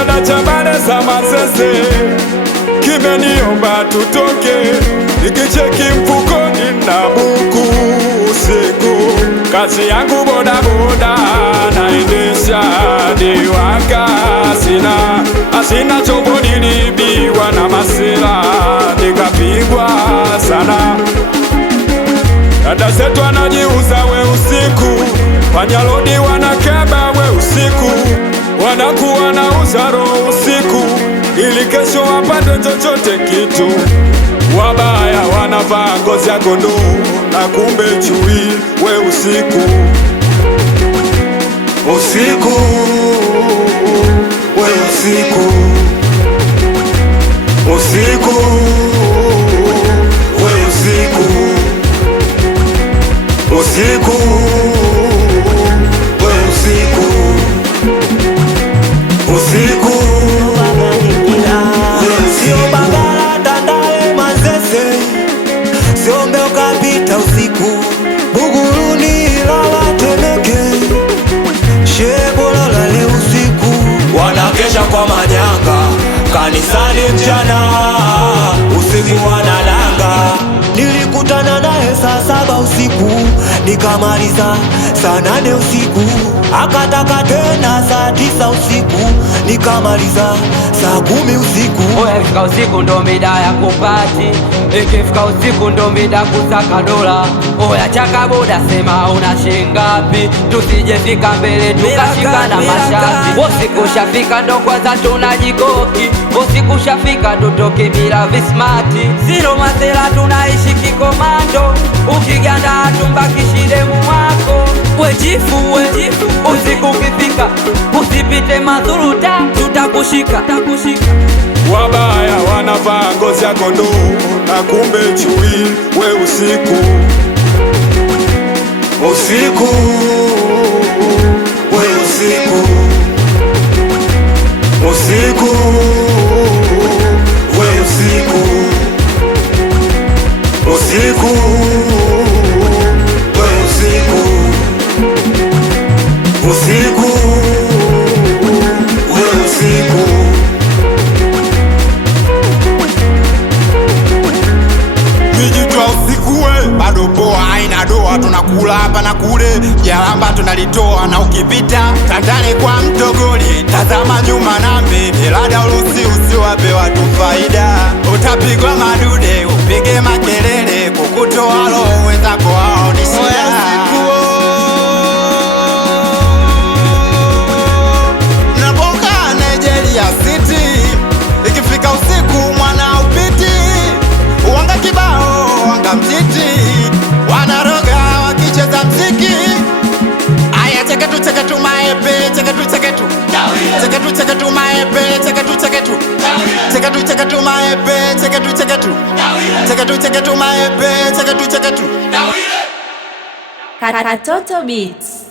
Kibanda cha Banesa Manzese kimeniomba tutoke, nikicheki mfukoni na buku usiku. Kazi yangu boda boda naendesha diwaka, sina chombo, nilibiwa na masela nikapigwa sana. Dada zetu anajiuza we usiku, panyalodi wanakeba we usiku, wanakuwa na uzaro usiku, ili kesho wapate chochote kitu. Wabaya wanavaa ngozi ya kondoo na kumbe chui we usiku. Usiku we usiku, usiku we usiku, usiku we usiku, usiku sio Bagala, Tandale, Manzese, sio Mbeo kapita usiku, Buguruni, Ilala, Temeke, Shebola lale usiku. Wanakesha kwa manyanga, kanisani mchana, usiku wanalanga. Nilikutana naye saa 7 usiku, nikamaliza saa 8 usiku. Akataka tena saa 9 usiku, nikamaliza saa 10 usiku. Oya, ikifika usiku ndo mida ya kupati, ikifika usiku ndo mida kusaka dola. Oya chaka boda, sema una shingapi, tusijefika mbele tukashika na mashati. Usiku shafika ndo kwanza tunajikoki, usiku shafika tutoke bila vismati. Zero masela tunaishi kikomando, ukiganda tumbaki demu wako. Wejifu, usiku ukifika usipite madhuruta, tutakushika. Wabaya wanavaa ngozi ya kondoo na kumbe chui we usiku. Usiku we usiku, usiku we usiku, usiku we usiku, usiku we usiku. Mijitwa usiku we bado poa, haina doa, tunakula hapa na kule, jalamba tunalitoa. Na ukipita Tandale kwa Mtogoli, tazama nyuma na mbele, lada urusi usiwape watu faida. Utapigwa madude, upige makelele, kukutoa roho wenzako hao ni shida. Naboka Nigeria City, ikifika usiku mwana upiti, wanga kibao wanga mtiti, wanaroga wakicheza mziki. Aya cheketu maepe, cheketu cheketu maepe, cheketu maepe, cheketu maepe, cheketu. Katoto Beats.